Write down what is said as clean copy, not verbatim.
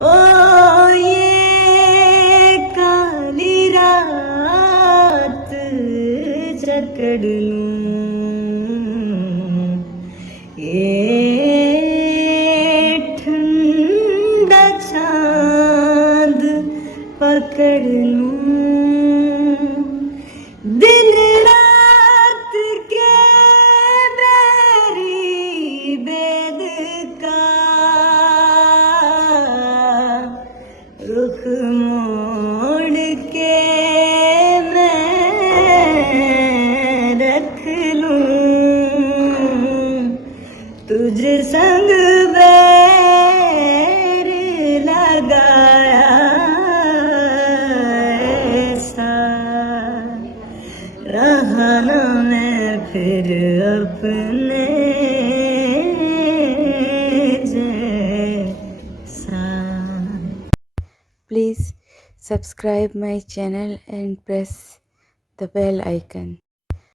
ओ ये काली रात जकड़ लूं, ये ठंडा चांद पकड़ लूं, दिन रात के बैरी बेद का रुख मोड़ के मैं रख लूं, तुझ संग बैर लगाया ऐसा रहा न मैं फिर अपने जैसा. Please subscribe my channel and press the bell icon.